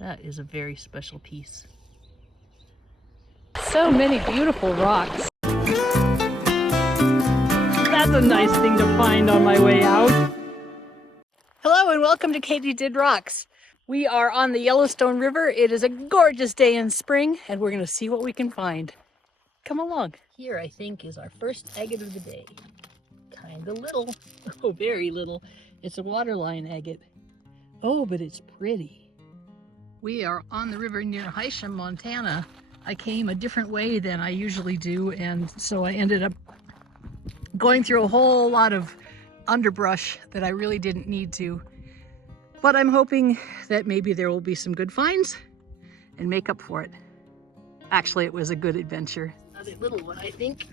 That is a very special piece. So many beautiful rocks. That's a nice thing to find on my way out. Hello and welcome to Katie Did Rocks. We are on the Yellowstone River. It is a gorgeous day in spring and we're going to see what we can find. Come along. Here, I think, is our first agate of the day. Kind of little. Oh, very little. It's a waterline agate. Oh, but it's pretty. We are on the river near Hysham, Montana. I came a different way than I usually do, and so I ended up going through a whole lot of underbrush that I really didn't need to. But I'm hoping that maybe there will be some good finds and make up for it. Actually, it was a good adventure. Another little one, I think.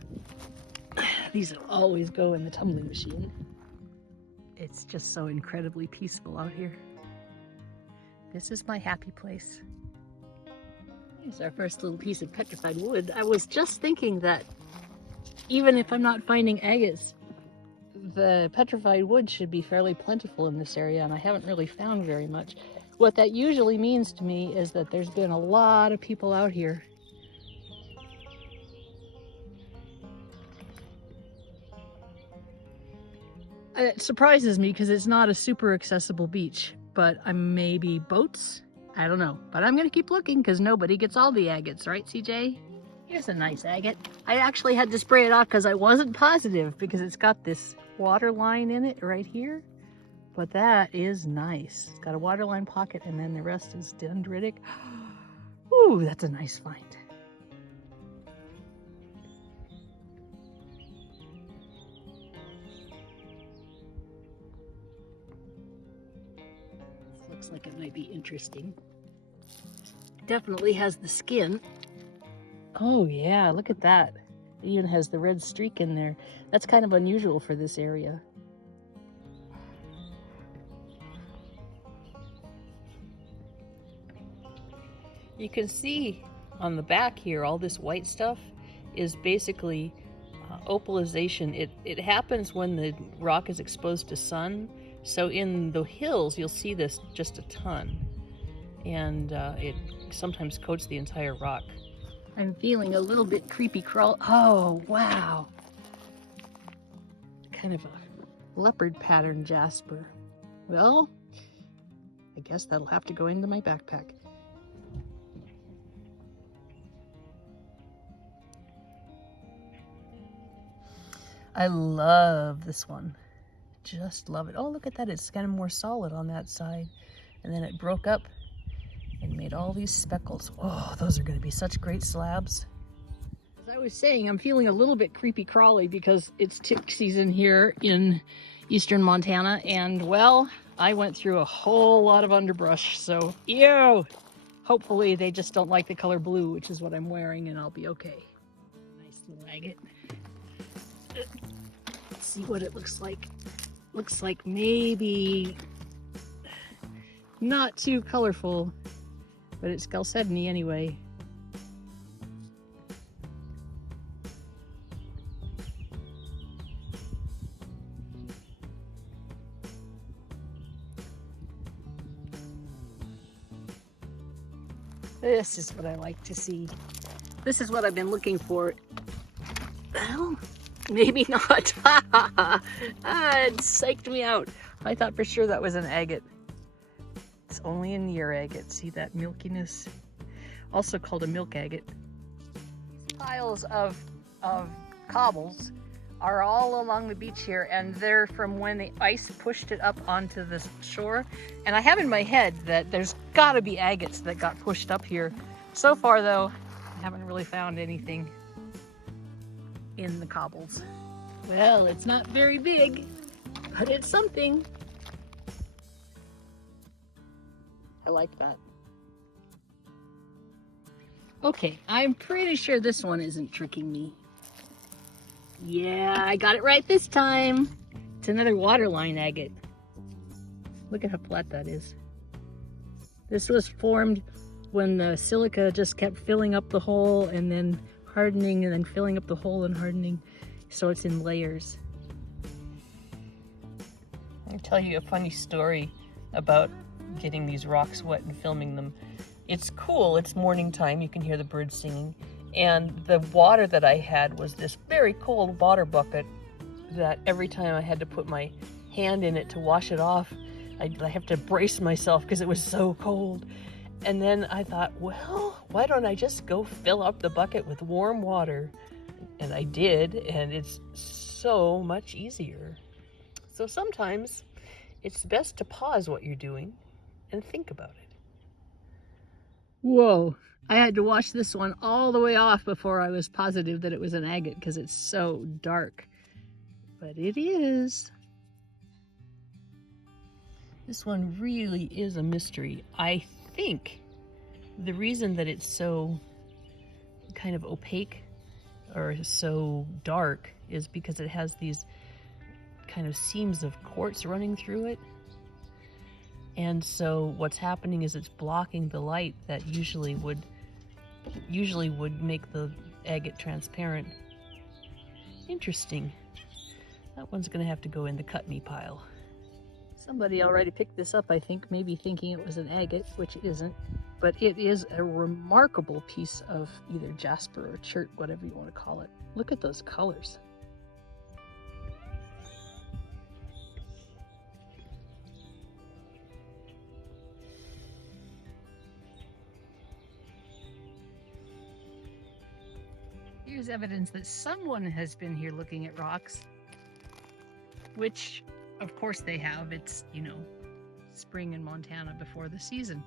These will always go in the tumbling machine. It's just so incredibly peaceful out here. This is my happy place. Here's our first little piece of petrified wood. I was just thinking that even if I'm not finding agates, the petrified wood should be fairly plentiful in this area, and I haven't really found very much. What that usually means to me is that there's been a lot of people out here. It surprises me because it's not a super accessible beach, but maybe boats? I don't know, but I'm gonna keep looking because nobody gets all the agates, right, CJ? Here's a nice agate. I actually had to spray it off because I wasn't positive because it's got this water line in it right here, but that is nice. It's got a water line pocket and then the rest is dendritic. Ooh, that's a nice find. Looks like it might be interesting. Definitely has the skin. Oh yeah, look at that. It even has the red streak in there. That's kind of unusual for this area. You can see on the back here, all this white stuff is basically opalization. It happens when the rock is exposed to sun. So in the hills, you'll see this just a ton, and it sometimes coats the entire rock. I'm feeling a little bit creepy crawl. Oh, wow. Kind of a leopard pattern jasper. Well, I guess that'll have to go into my backpack. I love this one. Just love it. Oh, look at that. It's kind of more solid on that side. And then it broke up and made all these speckles. Oh, those are going to be such great slabs. As I was saying, I'm feeling a little bit creepy crawly because it's tick season here in eastern Montana. And well, I went through a whole lot of underbrush. So, ew! Hopefully they just don't like the color blue, which is what I'm wearing, and I'll be okay. Nice little agate. Let's see what it looks like. Looks like maybe not too colorful, but it's chalcedony anyway. This is what I like to see. This is what I've been looking for. Well, maybe not. It psyched me out. I thought for sure that was an agate. It's only a near agate. See that milkiness? Also called a milk agate. Piles of cobbles are all along the beach here, and they're from when the ice pushed it up onto the shore. And I have in my head that there's gotta be agates that got pushed up here. So far though, I haven't really found anything in the cobbles. Well, it's not very big, but it's something. I like that. Okay, I'm pretty sure this one isn't tricking me. Yeah, I got it right this time. It's another waterline agate. Look at how flat that is. This was formed when the silica just kept filling up the hole and then hardening and then filling up the hole and hardening. So it's in layers. I'll tell you a funny story about getting these rocks wet and filming them. It's cool, it's morning time, you can hear the birds singing, and the water that I had was this very cold water bucket that every time I had to put my hand in it to wash it off, I have to brace myself because it was so cold. And then I thought, well, why don't I just go fill up the bucket with warm water? And I did, and it's so much easier. So sometimes it's best to pause what you're doing and think about it. Whoa, I had to wash this one all the way off before I was positive that it was an agate because it's so dark. But it is. This one really is a mystery. I think the reason that it's so kind of opaque or so dark is because it has these kind of seams of quartz running through it. And so what's happening is it's blocking the light that usually would make the agate transparent. Interesting. That one's gonna have to go in the cut me pile. Somebody already picked this up, I think, maybe thinking it was an agate, which isn't. But it is a remarkable piece of either jasper or chert, whatever you want to call it. Look at those colors. Here's evidence that someone has been here looking at rocks, which of course they have. It's, you know, spring in Montana before the season.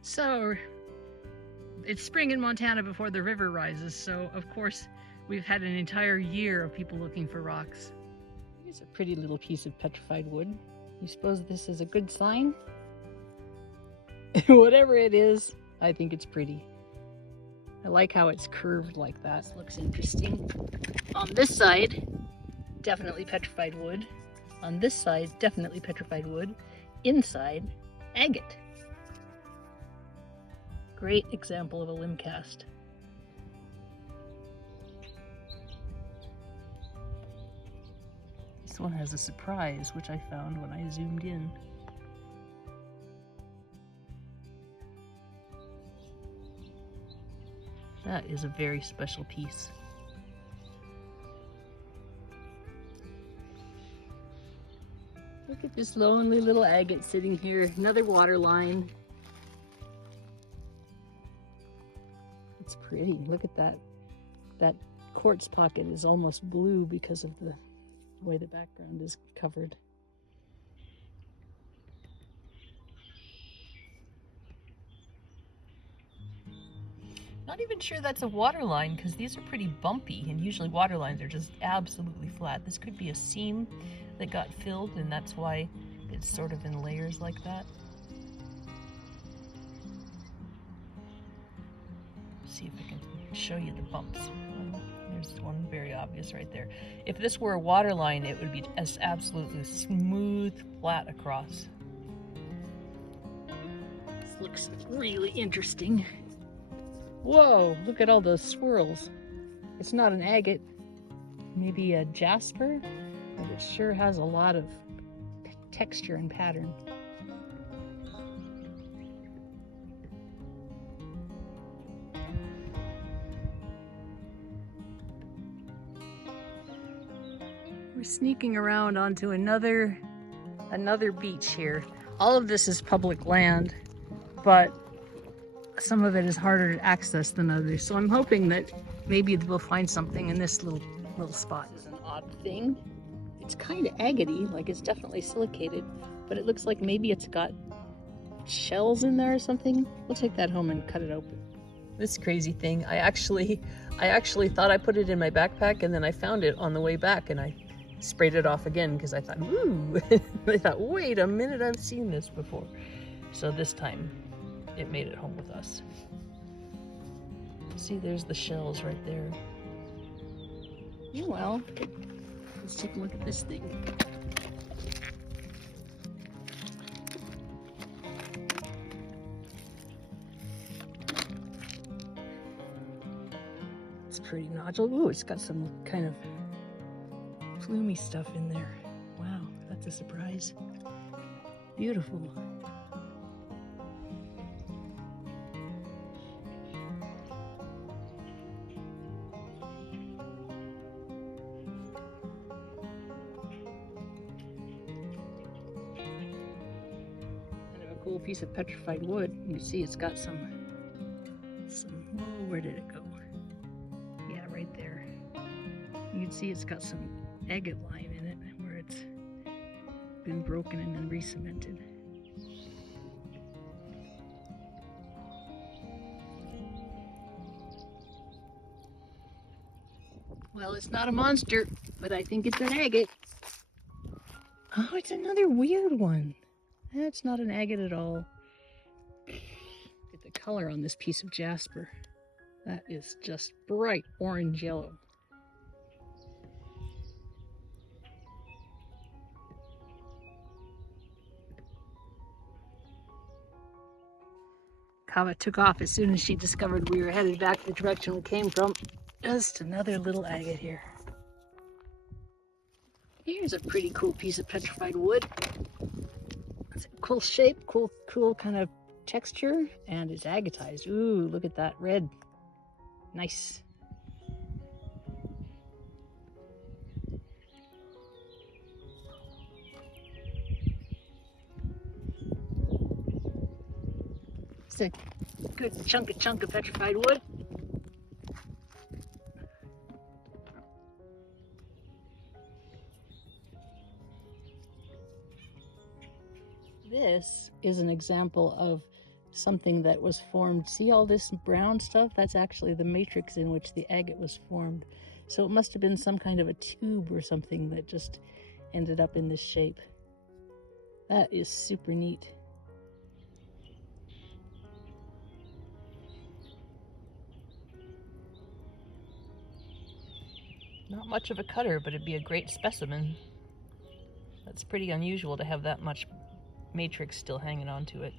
So it's spring in Montana before the river rises. So of course we've had an entire year of people looking for rocks. Here's a pretty little piece of petrified wood. You suppose this is a good sign? Whatever it is, I think it's pretty. I like how it's curved like that. It looks interesting. On this side, definitely petrified wood. On this side, definitely petrified wood. Inside, agate. Great example of a limb cast. This one has a surprise, which I found when I zoomed in. That is a very special piece. Look at this lonely little agate sitting here. Another water line. It's pretty. Look at that. That quartz pocket is almost blue because of the way the background is covered. Not even sure that's a water line because these are pretty bumpy, and usually water lines are just absolutely flat. This could be a seam that got filled, and that's why it's sort of in layers like that. See if I can show you the bumps. There's one very obvious right there. If this were a water line, it would be as absolutely smooth, flat across. This looks really interesting. Whoa, look at all those swirls. It's not an agate, maybe a jasper, but it sure has a lot of texture and pattern. We're sneaking around onto another beach here. All of this is public land, but some of it is harder to access than others. So I'm hoping that maybe we'll find something in this little spot. It's an odd thing. It's kind of agate-y, like it's definitely silicated, but it looks like maybe it's got shells in there or something. We'll take that home and cut it open. This crazy thing, I actually thought I put it in my backpack, and then I found it on the way back, and I sprayed it off again because I thought, ooh. I thought, wait a minute, I've seen this before. So this time it made it home with us. See, there's the shells right there. Yeah, well, let's take a look at this thing. It's pretty nodule. Ooh, it's got some kind of flumy stuff in there. Wow, that's a surprise. Beautiful. cool piece of petrified wood. You can see it's got some, oh, where did it go? Yeah, right there. You can see it's got some agate line in it where it's been broken and then re-cemented. Well, it's not a monster, but I think it's an agate. Oh, it's another weird one. That's not an agate at all. Look at the color on this piece of jasper. That is just bright orange yellow. Kava took off as soon as she discovered we were headed back the direction we came from. Just another little agate here. Here's a pretty cool piece of petrified wood. It's a cool shape, cool kind of texture, and it's agatized. Ooh, look at that red. Nice. It's a good chunk of petrified wood. This is an example of something that was formed. See all this brown stuff? That's actually the matrix in which the agate was formed. So it must have been some kind of a tube or something that just ended up in this shape. That is super neat. Not much of a cutter, but it'd be a great specimen. That's pretty unusual to have that much matrix still hanging onto it.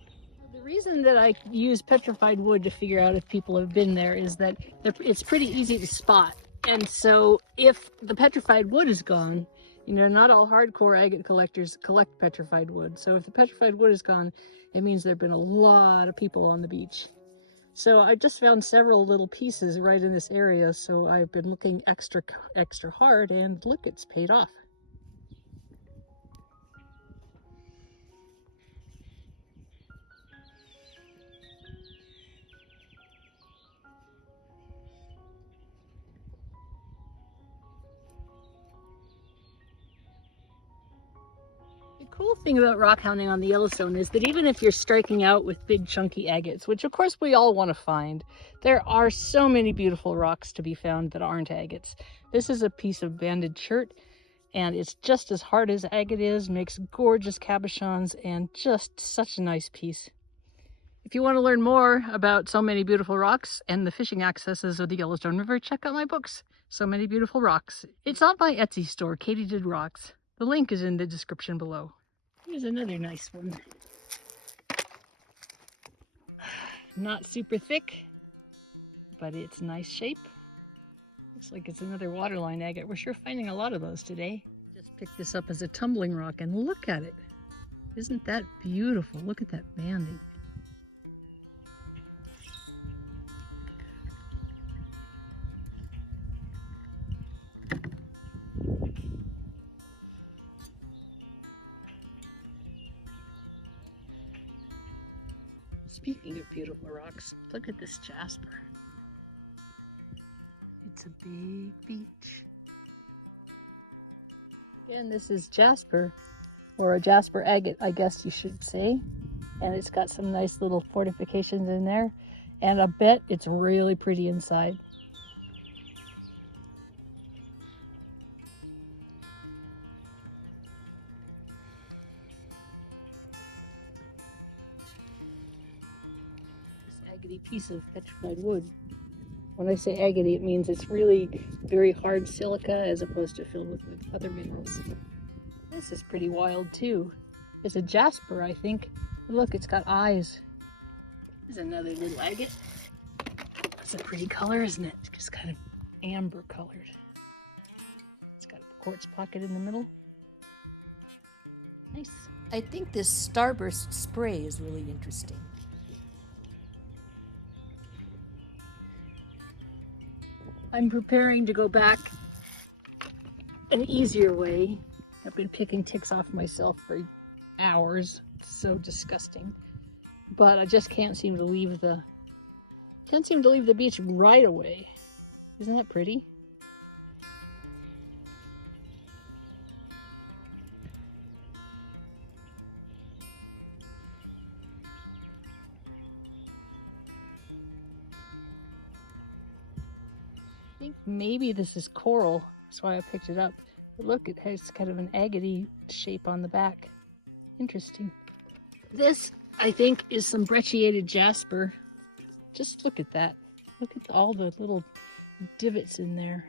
The reason that I use petrified wood to figure out if people have been there is that it's pretty easy to spot. And so if the petrified wood is gone, you know, not all hardcore agate collectors collect petrified wood. So if the petrified wood is gone, it means there have been a lot of people on the beach. So I just found several little pieces right in this area, so I've been looking extra hard, and look, it's paid off. The cool thing about rock hounding on the Yellowstone is that even if you're striking out with big chunky agates, which of course we all want to find, there are so many beautiful rocks to be found that aren't agates. This is a piece of banded chert, and it's just as hard as agate is, makes gorgeous cabochons, and just such a nice piece. If you want to learn more about so many beautiful rocks and the fishing accesses of the Yellowstone River, check out my books, So Many Beautiful Rocks. It's on my Etsy store, Katie Did Rocks. The link is in the description below. Here's another nice one. Not super thick, but it's nice shape. Looks like it's another waterline agate. We're sure finding a lot of those today. Just picked this up as a tumbling rock, and look at it. Isn't that beautiful? Look at that banding. Speaking of beautiful rocks, look at this jasper. It's a big beach. Again, this is jasper, or a jasper agate, I guess you should say. And it's got some nice little fortifications in there. And I bet it's really pretty inside. Agate piece of petrified wood. When I say agate, it means it's really very hard silica as opposed to filled with other minerals. This is pretty wild too. It's a jasper, I think. Look, it's got eyes. There's another little agate. That's a pretty color, isn't it? It's just kind of amber colored. It's got a quartz pocket in the middle. Nice. I think this starburst spray is really interesting. I'm preparing to go back an easier way. I've been picking ticks off myself for hours. It's so disgusting. but I just can't seem to leave the beach right away. Isn't that pretty? I think maybe this is coral. That's why I picked it up. But look, it has kind of an agate shape on the back. Interesting. This, I think, is some brecciated jasper. Just look at that. Look at all the little divots in there.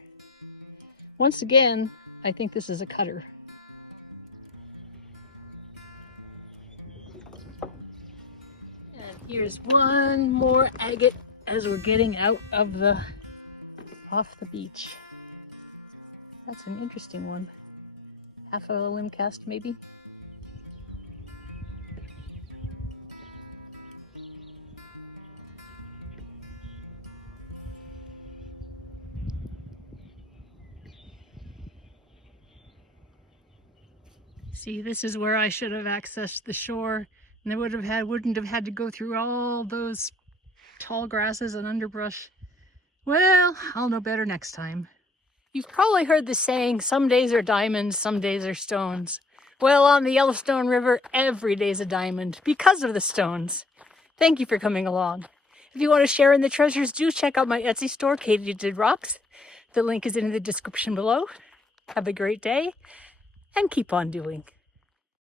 Once again, I think this is a cutter. And here's one more agate as we're getting out of off the beach. That's an interesting one. Half a limb cast, maybe. See, this is where I should have accessed the shore, and I wouldn't have had to go through all those tall grasses and underbrush. Well, I'll know better next time. You've probably heard the saying, some days are diamonds, some days are stones. Well, on the Yellowstone River, every day's a diamond because of the stones. Thank you for coming along. If you want to share in the treasures, do check out my Etsy store, Katie Did Rocks. The link is in the description below. Have a great day and keep on doing.